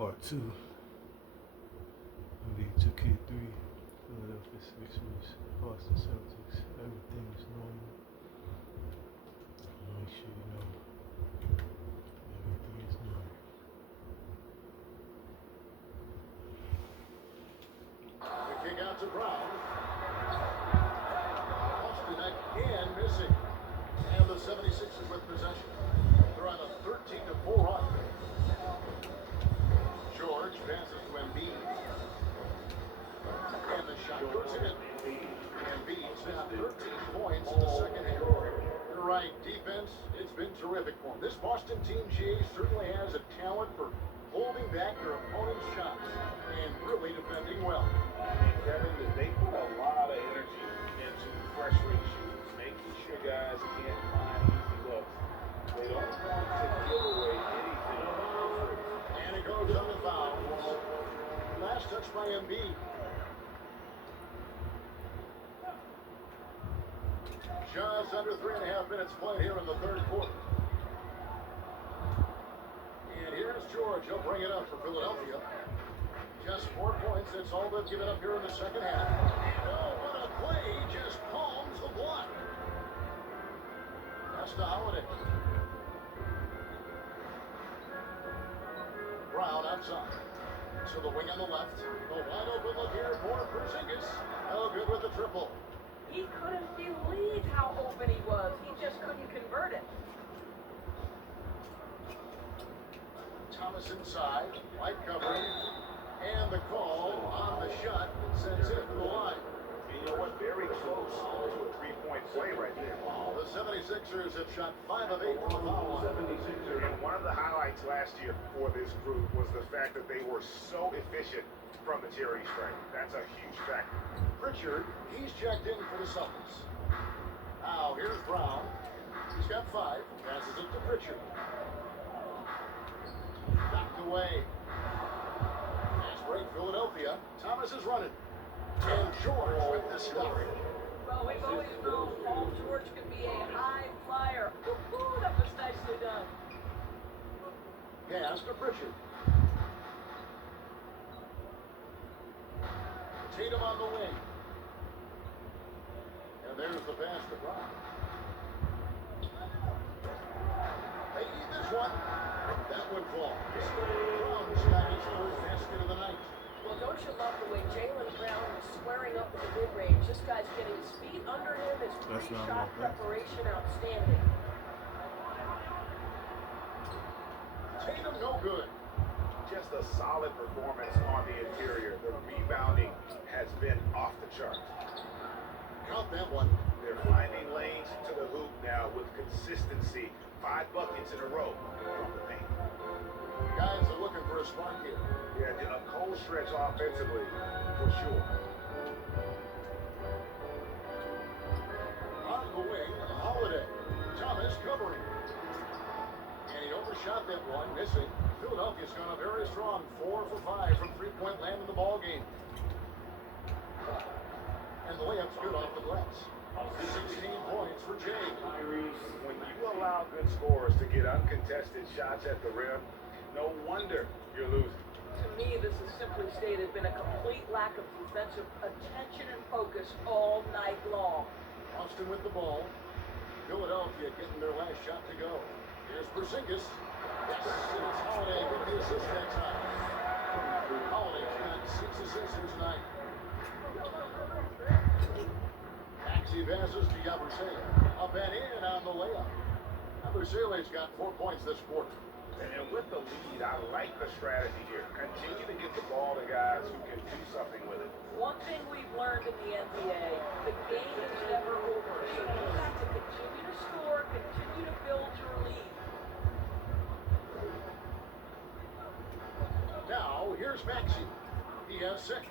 Part 2, NBA2K23, Philadelphia Sixers, Boston Celtics. Everything is normal. Make sure you know everything is normal. The kick out to Brown. Boston again missing. And the 76ers with possession. They're on a 13-4 run. George passes to Embiid. And the shot goes in. Embiid's now 13 points in the second half. You're right, defense, it's been terrific for them. This Boston team, Jay, certainly has a talent for holding back their opponent's shots and really defending well. Kevin, they put a lot of energy into pressuring shooters, making sure guys can't find easy looks. They don't want to give away anything. And it goes on the foul. Last touch by Embiid. Just under 3.5 minutes played here in the third quarter. And here's George. He'll bring it up for Philadelphia. Just 4 points. That's all they've given up here in the second half. And oh, what a play. He just palms the block. That's the Holiday. Brown outside. To the wing on the left. The wide open look here for Porzingis. No good with the triple. He couldn't believe how open he was. He just couldn't convert it. Thomas inside. Light covering. And the call on the shot sends it to the line. And you know what? Very close to a three-point play right there. Oh, the 76ers have shot 5 of 8 from the foul line. And one of the highlights last year for this group was the fact that they were so efficient from the charity stripe. That's a huge factor. Pritchard, he's checked in for the Celtics. Now, here's Brown. He's got 5. Passes it to Pritchard. Knocked away. Fast break, Philadelphia. Thomas is running. And George with the stop. Well, we've always known Paul George can be a high flyer. Woo-hoo, that was nicely done. Pass to Pritchard. Tatum on the wing. And there's the pass to Brown. They need this one. That would fall. Brown's got his first basket of the night. Well, don't you love the way Jaylen Brown is squaring up in the mid-range? This guy's getting his feet under him. His pre-shot preparation outstanding. Tatum no good. Just a solid performance on the interior. The rebounding has been off the charts. Count that one. They're finding lanes to the hoop now with consistency. 5 buckets in a row from the paint. Guys are looking for a spark here. Yeah, a cold stretch offensively, for sure. On the wing, Holiday. Thomas covering. And he overshot that one, missing. Philadelphia's gone very strong. 4 for 5 from three-point land in the ball game. And the layup's good off the glass. 16 points for Jay. When you allow good scorers to get uncontested shots at the rim, no wonder you're losing. To me, this is simply stated been a complete lack of defensive attention and focus all night long. Austin with the ball. Philadelphia getting their last shot to go. Here's Porzingis. Yes, and it's Holiday with the assist that time. Holiday's got 6 assists tonight. Maxey passes to Yabusele. Up and in on the layup. Yabusele's got 4 points this quarter. And with the lead, I like the strategy here. Continue to get the ball to guys who can do something with it. One thing we've learned in the NBA, the game is never over. So you have to continue to score, continue to build your lead. Now, here's Maxey. He has 6.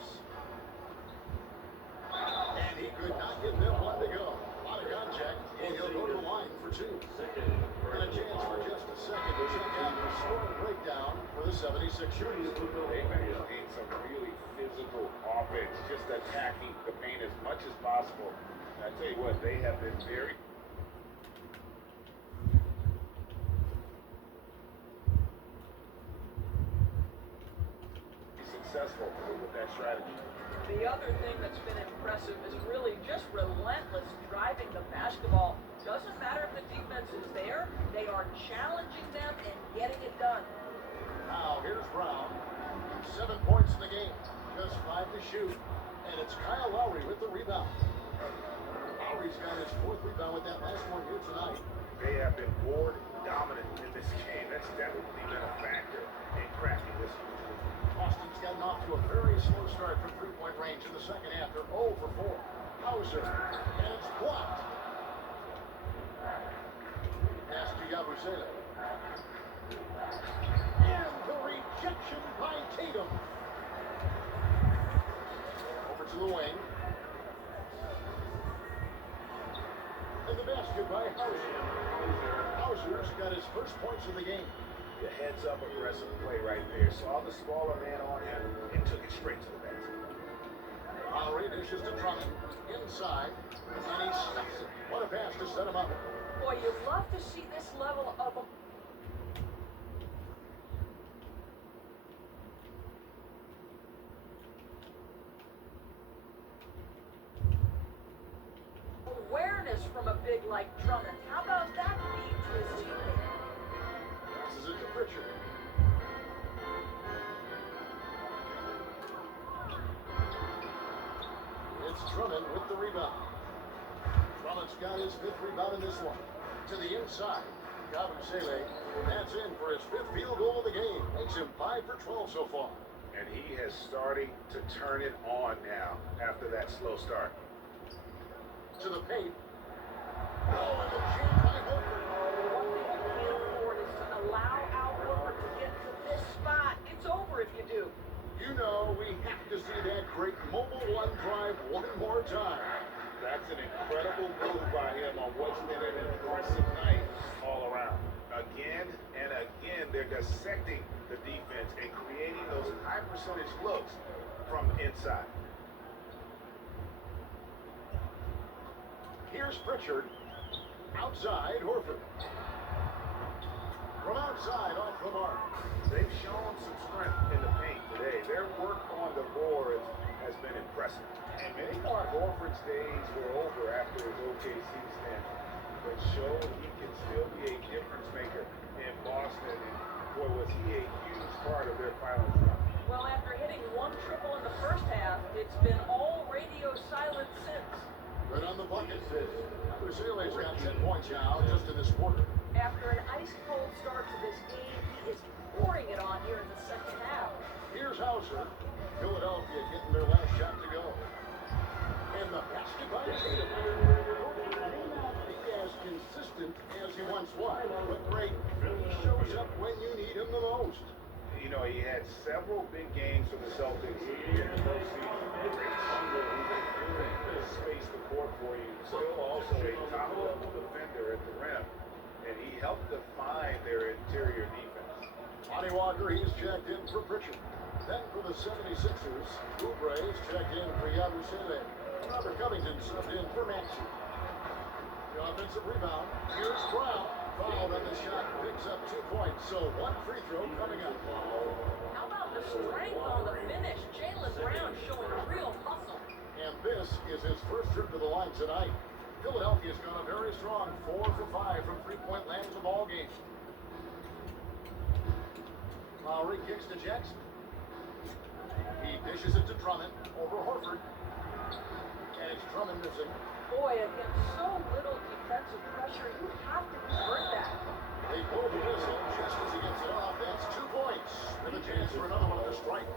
And he could not get that one to go. A lot of contact, and he'll go to the line for 2. And a chance for just a second to check out the scoring breakdown for the 76ers. They maintain some really physical offense, just attacking the paint as much as possible. And I tell you what, they have been very successful with that strategy. The other thing that's been impressive is really just relentless driving the basketball. Doesn't matter if the defense is there, they are challenging them and getting it done. Now here's Brown. 7 points in the game. Just 5 to shoot. And it's Kyle Lowry with the rebound. Lowry's got his 4th rebound with that last one here tonight. They have been board dominant in this game. That's definitely been a factor in cracking this game. Boston's gotten off to a very slow start from three-point range in the second half. They're 0 for 4. Hauser, and it's blocked. Pass to Yabusele. And the rejection by Tatum. Over to the wing. And the basket by Hauser. Hauser's got his first points of the game. The heads-up aggressive play right there. Saw the smaller man on him and took it straight to the basket. Lowry dishes to Drummond. Inside. And he stuffs it. What a pass to set him up. Boy, you love to see this level of awareness from a big like Drummond. How about that feed to his teammate? Passes it to Pritchard. It's Drummond with the rebound. Drummond's got his 5th rebound in this one. To the inside. Yabusele. That's in for his 5th field goal of the game. Makes him 5 for 12 so far. And he has starting to turn it on now after that slow start. To the paint. Oh, and the jam by Horford. One thing you can't afford is to allow Al Horford to get to this spot. It's over if you do. You know, we have to see that great mobile one drive one more time. That's an incredible move by him on what's been an impressive night all around. Again and again, they're dissecting the defense and creating those high percentage looks from inside. Here's Pritchard. Outside, Horford. From outside, off the mark. They've shown some strength in the paint today. Their work on the boards has been impressive. And many thought Horford's days were over after his OKC stint, but showed he can still be a difference maker in Boston. And boy, was he a huge part of their finals run. Well, after hitting 1 triple in the first half, it's been all radio silent since. Right on the bucket. Yabusele's got 10 points now just in this quarter. After an ice-cold start to this game, he is pouring it on here in the second half. Here's Hauser. Philadelphia getting their last shot to go. And the basket by Tatum. May not be as consistent as he once was, but great. He shows up when you need him the most. You know, he had several big games for the Celtics in the postseason. Great hunger who can space the court for you. Still also a top-level defender at the rim. And he helped define their interior defense. Lonnie Walker, he's checked in for Pritchard. Then for the 76ers, Oubre is checked in for Yabusele. Robert Covington subbed in for Maxey. The offensive rebound. Here's Brown. Fouled on the shot, picks up 2 points. So 1 free throw coming up. How about the strength on the finish? Jaylen Brown showing real muscle. And this is his first trip to the line tonight. Philadelphia's gone a very strong 4 for 5 from three-point land in the ball game. Lowry kicks to Jackson. He dishes it to Drummond over Horford. And it's Drummond missing. Boy, against so little defensive pressure, you have to convert that. They blow the whistle just as he gets it off. That's 2 points. With a chance for another one to strike. I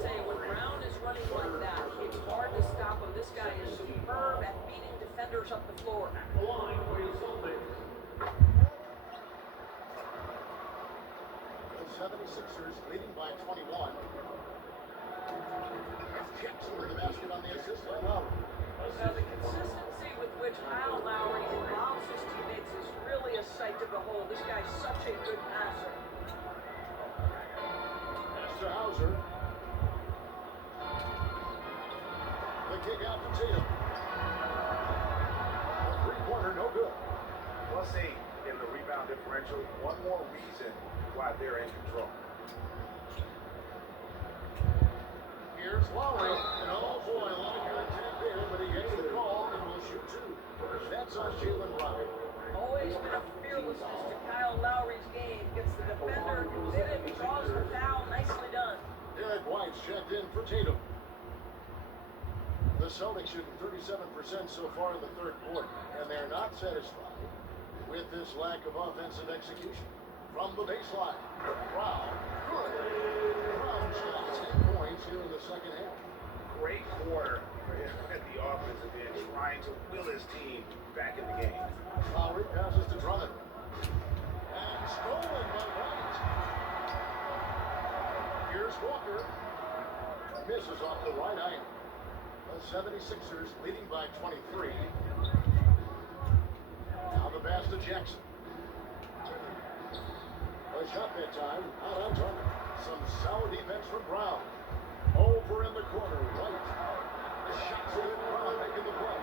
tell you, when Brown is running like that, it's hard to stop him. This guy is superb at beating defenders up the floor. The line for the Celtics. The 76ers leading by 21. It's Jackson with the basket on the assist by Lowry. Now, the consistency with which Kyle Lowry involves his teammates is really a sight to behold. This guy's such a good passer. Pass to Hauser. The kick out to Tatum. A three-pointer, no good. +8 in the rebound differential. One more reason why they're in control. Here's Lowry, and oh boy, a lot of contact there, but he gets the call and will shoot two. That's on Jalen Brown. Always been a fearlessness to Kyle Lowry's game. Gets the defender committed, draws the foul. Nicely done. Derek White's checked in for Tatum. The Celtics shooting 37% so far in the third quarter, and they're not satisfied with this lack of offensive execution. From the baseline, Brown, good. Brown shot 10 points here in the second half. Great quarter for him at the offensive end, trying to will his team back in the game. Lowry passes to Drummond. And stolen by White. Here's Walker. Misses off the right iron. The 76ers leading by 23. Now the pass to Jackson. A shot that time, out on target. Some solid defense from Brown. Over in the corner, White. The shot's good. Brown making the play.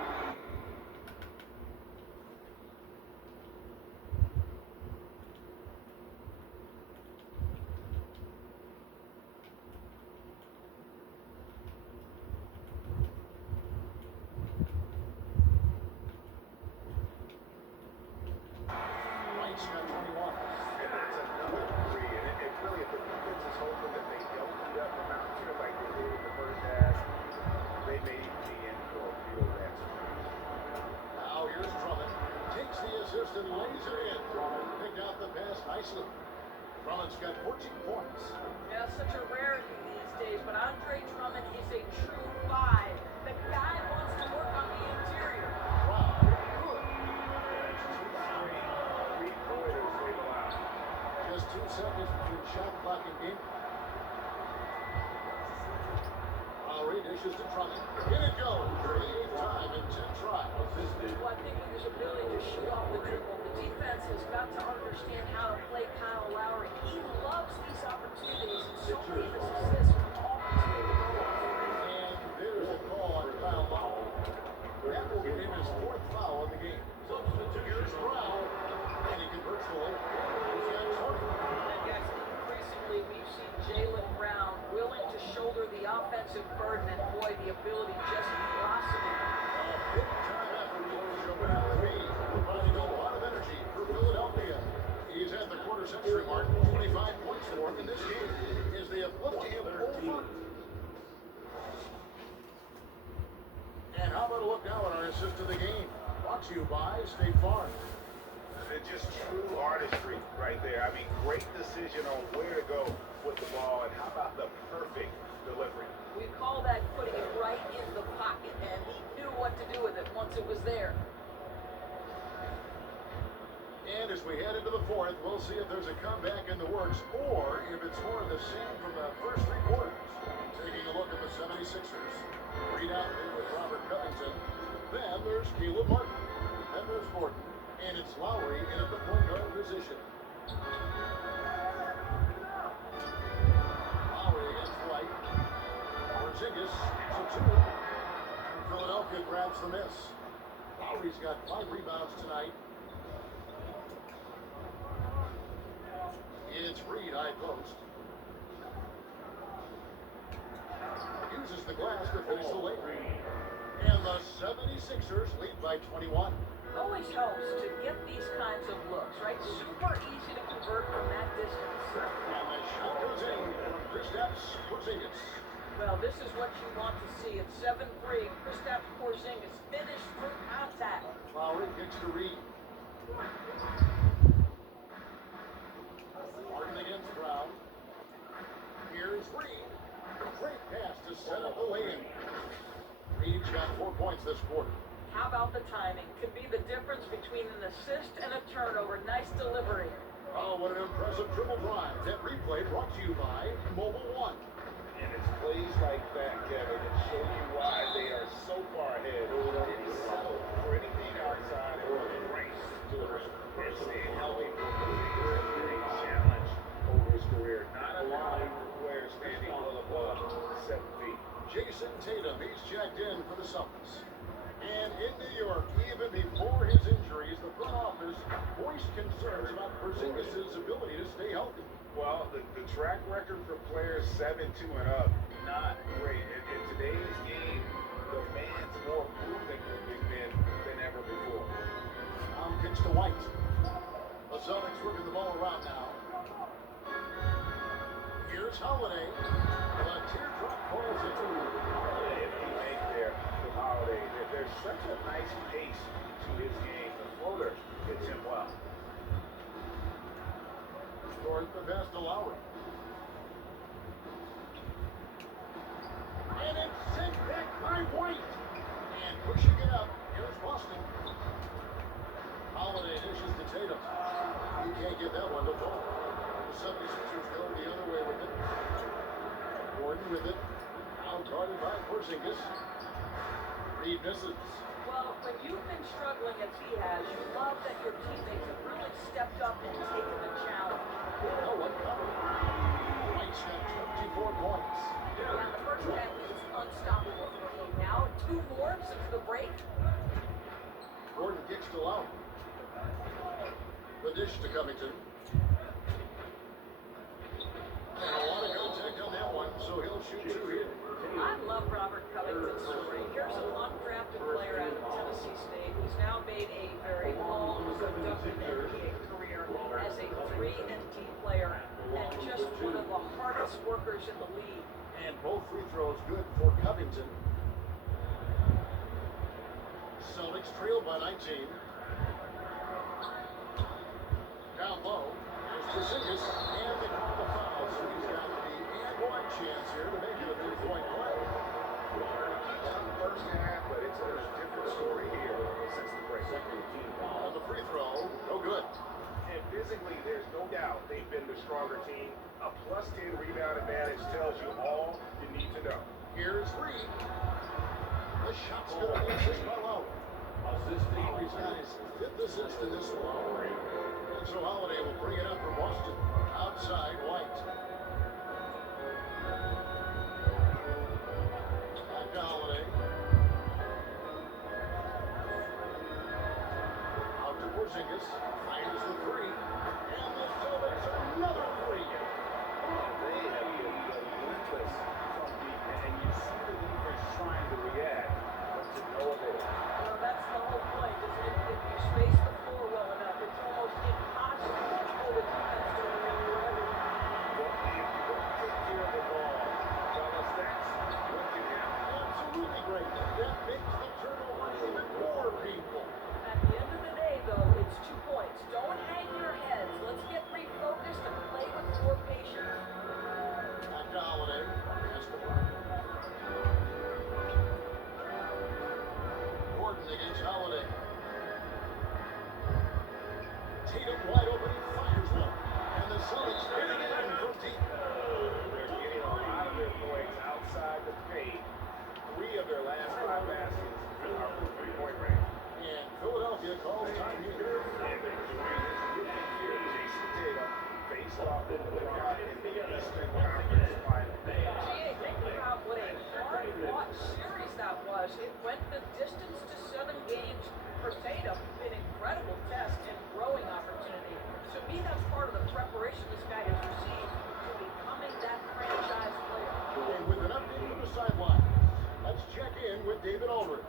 White's got 21. And that's another three. And it really, if the defense is hoping that they don't beat up from out here like they did in the first half, they may be in for a real answer. Now here's Drummond. Takes the assist and lays it in. Drummond picked out the pass nicely. Drummond's got 14 points. Yeah, such a rarity these days, but Andre Drummond is a true five. The guy wants to work on the interior. Wow, good. That's two straight three-pointers they've allowed. Just 2 seconds between shot clock and game. Lowry dishes to Drummond. In it goes for the 8th time in 10 tries. Well, I think with his ability to shoot off the dribble, the defense has got to understand how to play Kyle Lowry. He loves these opportunities, and so many of his assists from offensive goals. And there's a call on Kyle Lowry. That will get him his 4th foul in the game. Here's Brown, and he converts the layup. He's got 20. And guys, increasingly we've seen Jalen Brown willing to shoulder the offensive burden, and boy, the ability just blossoming. A big-time effort for Joel Embiid, providing a lot of energy for Philadelphia. He's at the quarter-century mark, 25 points for him in this game. Is they have lifted him over. And how about a look now at our assist of the game? Brought to you by State Farm. And just true artistry right there. I mean, great decision on where to go with the ball, and how about the perfect delivery? We call that putting it right in the pocket, and he knew what to do with it once it was there. And as we head into the 4th, we'll see if there's a comeback in the works or if it's more of the same from the first 3 quarters. Taking a look at the 76ers. Reed out there with Robert Covington. Then there's Caleb Martin. Then there's Gordon. And it's Lowry in at the point guard position. Lowry against White. Porzingis to 2. And Philadelphia grabs the miss. Lowry's got 5 rebounds tonight. It's Reed high post. Uses the glass to finish the layup. And the 76ers lead by 21. Always helps to get these kinds of looks, right? Super easy to convert from that distance. And the shot goes in from Kristaps Porzingis. Well, this is what you want to see. It's 7-3. Kristaps Porzingis finished through contact. Lowry kicks to Reed. Martin against Brown. Here's Reed. Great pass to set up the lay-in. Reed's got 4 points this quarter. How about the timing? Could be the difference between an assist and a turnover. Nice delivery. Oh, what an impressive dribble drive. That replay brought to you by Mobile One. And it's plays like that, Kevin, that show you why they are so far ahead. They settle for anything outside or a race to the rim. And staying healthy for Porzingis has been a challenge over his career. Not allowing for players standing well above 7 feet. Jason Tatum, he's checked in for the Celtics. And in New York, even before his injuries, the front office voiced concerns about Porzingis' ability to stay healthy. Well, the track record for players 7-2 and up, not great. In today's game, the fans more approving of Big Ben than ever before. Pitch to White. The Celtics working the ball around now. Here's Holiday. The teardrop falls into He made there with Holiday. There's such a nice pace to his game. The floater hits him well. Gordon the pass to Lowry. And it's sent back by White. And pushing it up. Here's Boston. Holiday dishes to Tatum. You can't get that one to fall. The 76ers go the other way with it. Gordon with it. Now guarded by Porzingis. Reed misses. Well, when you've been struggling as he has, you love that your teammates have really stepped up and taken the challenge. No one covered. White's got 24 points. Yeah, the first half is unstoppable for him. Now 2 more since the break. Gordon kicks to Lowry. The dish to Covington. And a lot of contact on that one, so he'll shoot 2 here. I love Robert Covington's story. Here's an undrafted player out of Tennessee State who's now made a very long, productive NBA career as a 3-and-D player and just one of the hardest workers in the league. And both free throws good for Covington. Celtics trail by 19. Down low, there's Porzingis, and they call the foul, so he's got the and 1 chance here to make it a 3-point play. Not the first half, but it's a different story here since the break. On the free throw, no good. And physically, there's no doubt they've been the stronger team. A +10 rebound advantage tells you all you need to know. Here's Reed. The shot's good on the assist by Lowry. Lowry's got his 5th assist in this one. And so Holiday will bring it up for Boston. Outside, White. Back to Holiday. Out to Porzingis. Fires the 3. And the Celtics another 3. They have been relentless from deep, and you see the defense trying to react, but to no avail. Well, that's the whole point, isn't it? If you space the floor well enough, it's almost impossible to pull the defense to the rim wherever you want. Well, if you don't take care of the ball, fellas, that's what can happen. Absolutely great. That makes the turnover even more painful. At the end of the day, though, it's 2 points. Don't hang your heads. Let's get refocused and play with more patience. Back to Holiday. Pass to Brown. Gordon against Holiday. Tatum wide open. He fires one. And the Celtics getting it in from deep. They're getting a lot of their points outside the paint. 3 of their last 5 baskets are from 3-point range. And Philadelphia calls time here. And they're doing this rookie here, Jason Tatum, faced off with LeBron in the Eastern Conference Final. GA, think about what a hard-fought series that was. It went the distance to 7 games for Tatum. An incredible test and growing opportunity. To me, that's part of the preparation this guy has received to becoming that franchise player. And with an update from the sideline, let's check in with David Aldridge.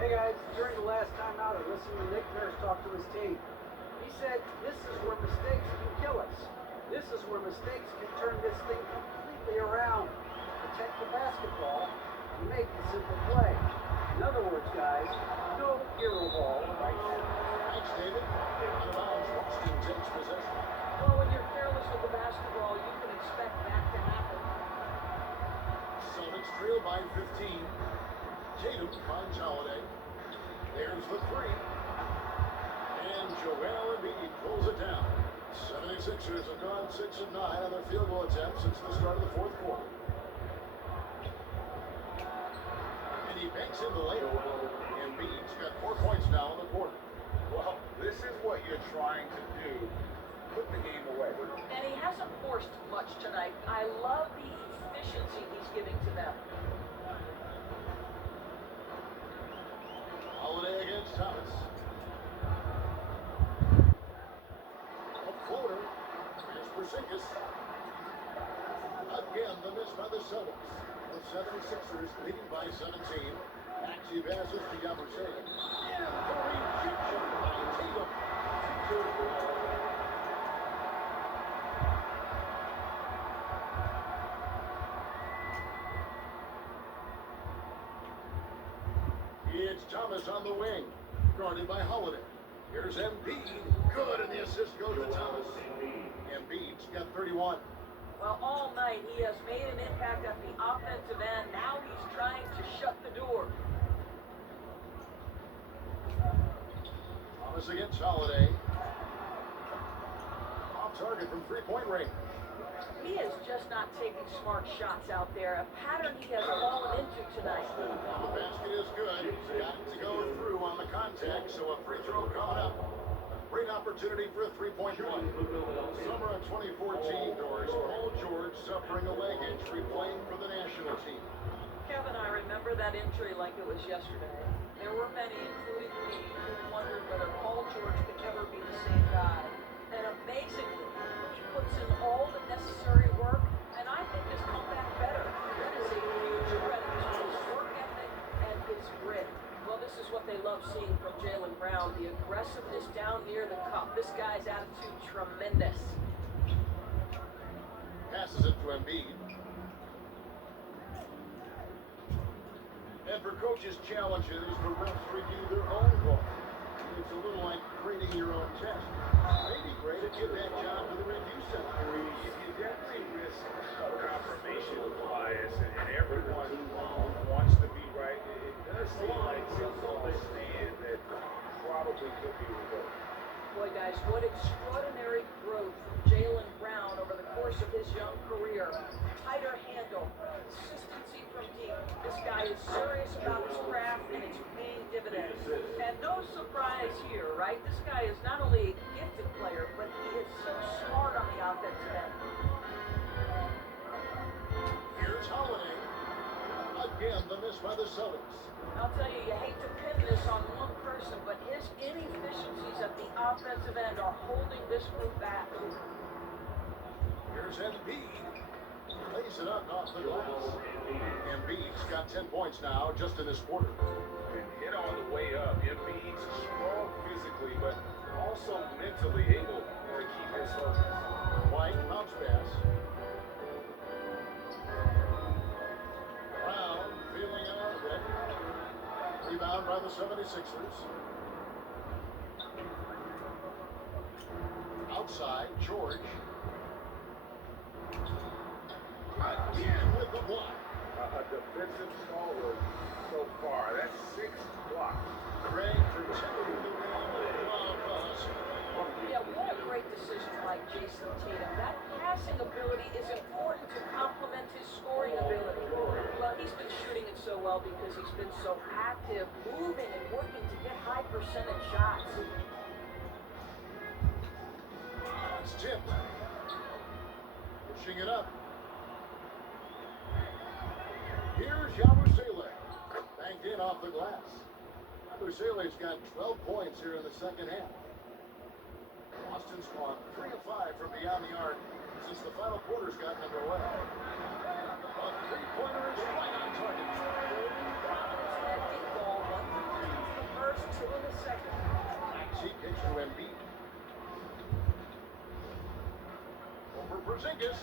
Hey guys, during the last time out, I listened to Nick Nurse talk to his team. He said, this is where mistakes can kill us. This is where mistakes can turn this thing completely around. Protect the basketball and make the simple play. In other words, guys, no hero ball right now. Thanks, David. Out of bounds, Boston takes possession. Well, when you're careless with the basketball, you can expect that to happen. Celtics trail by 15. Tatum finds Holiday. There's the 3. And Joel Embiid pulls it down. 76ers have gone 6 of 9 on their field goal attempts since the start of the 4th quarter. And he banks in the layup. Embiid's got 4 points now in the quarter. Well, this is what you're trying to do. Put the game away. And he hasn't forced much tonight. I love the efficiency he's giving to them. Holiday against Thomas. A floater. Here's Porzingis. Again, the miss by the Celtics. The 76ers leading by 17. Maxey passes to Yabusele. And the rejection by Tatum. It's Thomas on the wing, guarded by Holiday. Here's Embiid. Good, and the assist goes to Thomas. Embiid's got 31. Well, all night he has made an impact at the offensive end. Now he's trying to shut the door. Thomas against Holiday. Off target from three-point range. He is just not taking smart shots out there, a pattern he has fallen into tonight. The basket is good. Got it to go through on the contact, so a free throw coming up. Great opportunity for a three-point play. Summer of 2014 doors, Paul George suffering a leg injury playing for the national team. Kevin, I remember that injury like it was yesterday. There were many, including me, who wondered whether Paul George could ever be the same guy. And amazingly, he puts in all the necessary work, and I think has come back better. That is a huge credit to his work ethic and his grit. Well, this is what they love seeing from Jaylen Brown, the aggressiveness down near the cup. This guy's attitude, tremendous. Passes it to Embiid. And for coaches' challenges, the refs review their own call. It's a little like grading your own test. Maybe great to give that job to the review center. You definitely risk confirmation bias, and everyone wants to be right. It does seem like some calls stand that probably could be revoked. Boy, guys, what extraordinary growth from Jaylen Brown over the course of his young career. Tighter handle, consistency from deep. This guy is serious about his craft, and it's paying dividends. And no surprise here, right? This guy is not only a gifted player, but he is so smart on the offensive end. Here's Holiday. Again, the miss by the Celtics. I'll tell you, you hate to pin this on one person, but his inefficiencies at the offensive end are holding this group back. Here's Embiid. Lays it up off the glass. Embiid's got 10 points now just in this quarter. And hit on the way up. Embiid's strong physically, but also mentally able to keep his focus. White bounce pass. Brown feeling it out a bit. Rebound by the 76ers. Outside, George. Again with the block. A defensive stalwart so far. That's 6 blocks. Craig protecting the rim. Wow, pass. Yeah, what a great decision by Jason Tatum. That passing ability is important to complement his scoring ability. Well, he's been shooting it so well because he's been so active, moving and working to get high percentage shots. It's tipped. Pushing it up. Here's Yabusele. Banked in off the glass. Yabusele's got 12 points here in the second half. Boston's gone 3 of 5 from beyond the arc since the final quarter's gotten underway. A three-pointer is right on target. That deep ball, 1 for 3 in the first, 2 in the second. Maxey kicks to Embiid. Over Porzingis.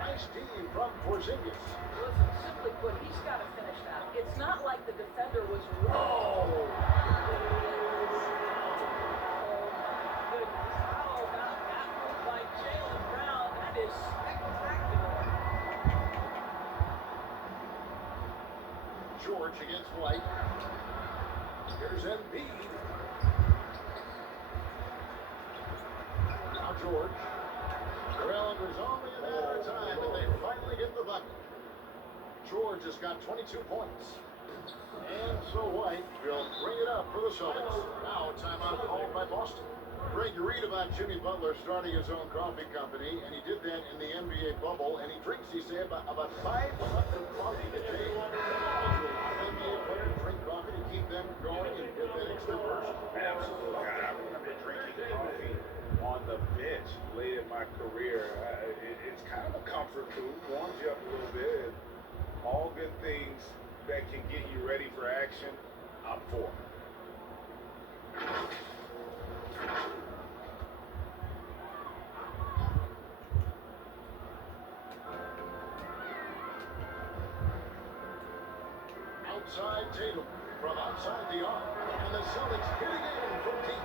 Nice D from Porzingis. Listen, simply put, he's got to finish that. It's not like the defender was wrong. Oh, my goodness. How about that move by Jaylen Brown? That is spectacular. George against White. Here's Embiid. Now George. Well, it was only a matter of time, and they finally get the bucket. George has got 22 points. And so White will bring it up for the Celtics. Now timeout called by Boston. Greg, you read about Jimmy Butler starting his own coffee company, and he did that in the NBA bubble, and he drinks, he said, about 500 coffee a day. NBA players drink coffee to keep them going and get that extra burst. Absolutely. God, I remember drinking coffee on the bench late in my career. It's kind of a comfort food, warms you up a little bit. All good things that can get you ready for action, I'm for. Outside Tatum from outside the arc, and the Celtics hitting in from deep.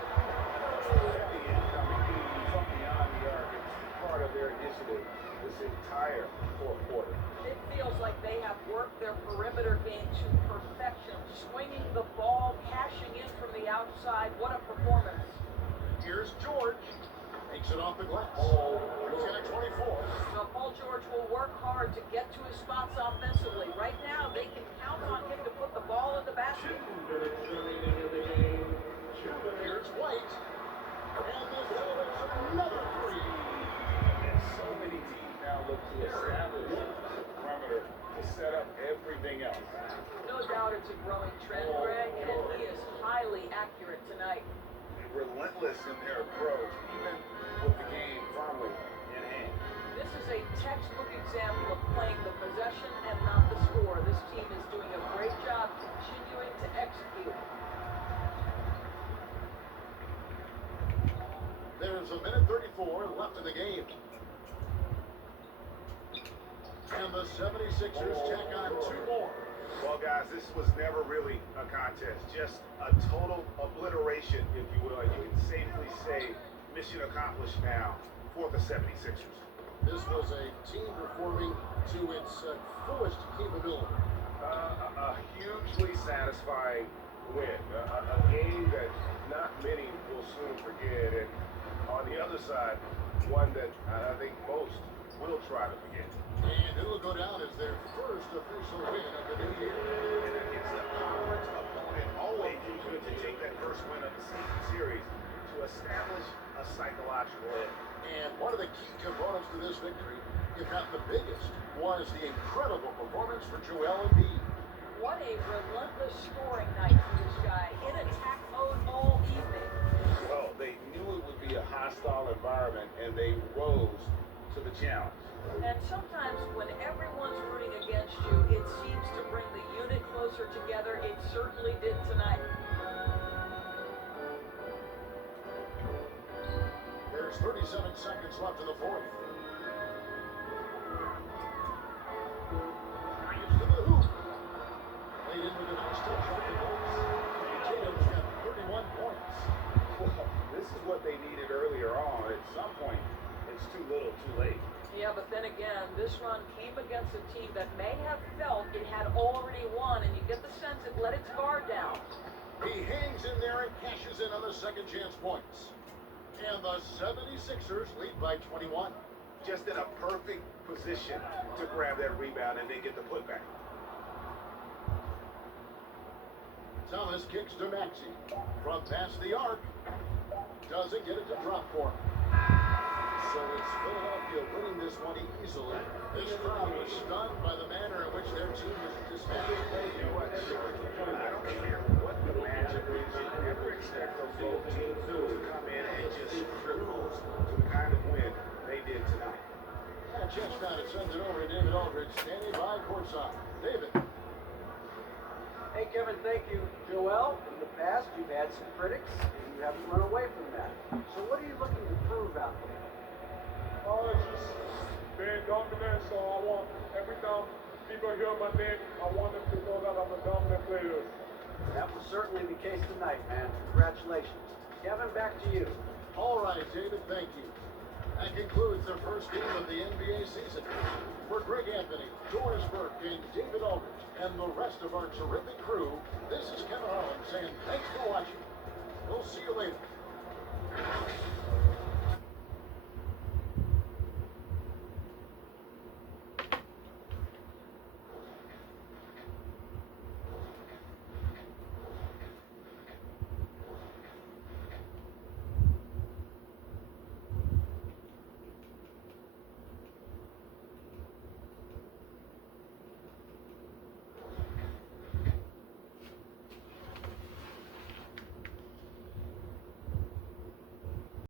The incoming from beyond the arc, a key part of their initiative this entire fourth quarter. It feels like they have worked their perimeter game to perfection, swinging the ball, cashing in from the outside. What a performance. Here's George. Takes it off the glass. He's got 24. So Paul George will work hard to get to his spots offensively. Right now, they can count on him to put the ball in the basket. Here's White. And the Celtics another three. And so many teams now look to establish the perimeter to set up everything else. No doubt it's a growing trend, Greg, and he is highly accurate tonight. Relentless in their approach, even with the game firmly in hand. This is a textbook example of playing the possession and not the score. This team is doing a great job continuing to execute. There's a minute 34 left in the game. And the 76ers tack on two more. Well, guys, this was never really a contest, just a total obliteration, if you will. You can safely say mission accomplished now for the 76ers. This was a team performing to its fullest capability. A hugely satisfying win, a game that not many will soon forget, and on the other side, one that I think most will try to forget. And it'll go down as their first official win of the new year. And against a conference opponent, always good to take that first win of the season series to establish a psychological edge. And one of the key components to this victory, if not the biggest, was the incredible performance for Joel Embiid. What a relentless scoring night for this guy, in attack mode all evening. Well, they knew it would be a hostile environment, and they rose to the challenge. And sometimes when everyone's rooting against you, it seems to bring the unit closer together. It certainly did tonight. There's 37 seconds left in the fourth. It's to the hoop. Played in with a nice touch off the glass. Tatum's got 31 points. Well, this is what they needed earlier on. At some point, it's too little, too late. Yeah, but then again, this run came against a team that may have felt it had already won, and you get the sense it let its guard down. He hangs in there and cashes in on the second chance points. And the 76ers lead by 21. Just in a perfect position to grab that rebound and then get the putback. Thomas kicks to Maxey. From past the arc. Doesn't get it to drop for him. So it's Philadelphia winning this one easily. This crowd was stunned by the manner in which their team was dismantled. You know what? I don't care what the matchup is. You never expect those both teams to come in and just cruise to the kind of win they did tonight. And a chance now to send it over to David Aldridge, standing by courtside. David. Hey, Kevin, thank you. Joel, in the past, you've had some critics, and you haven't run away from that. So what are you looking to prove out there? Just being dominant, so I want, every time people hear my name, I want them to know that I'm a dominant player. That was certainly the case tonight, man. Congratulations. Kevin, back to you. All right, David, thank you. That concludes the first game of the NBA season. For Greg Anthony, Doris Burke, and David Aldridge, and the rest of our terrific crew, this is Kevin Harlan saying thanks for watching. We'll see you later.